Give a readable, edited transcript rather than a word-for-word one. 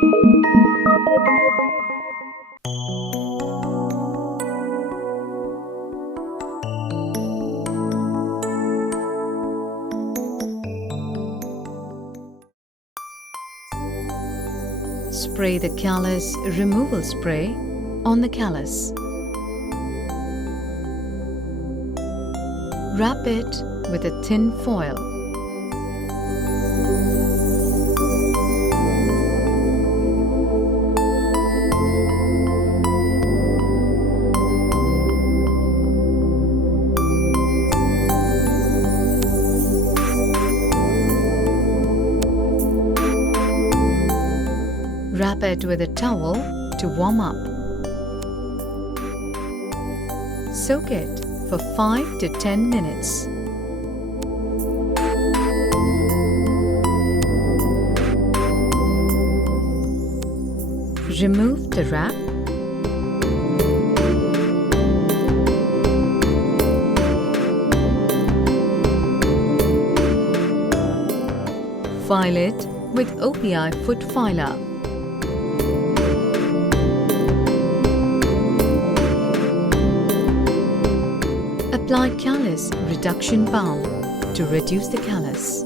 Spray the callus removal spray on the callus. Wrap it with a thin foil. Wrap it with a towel to warm up. Soak it for 5 to 10 minutes. Remove the wrap. File it with OPI foot filer. Apply Callus Reduction Balm to reduce the callus.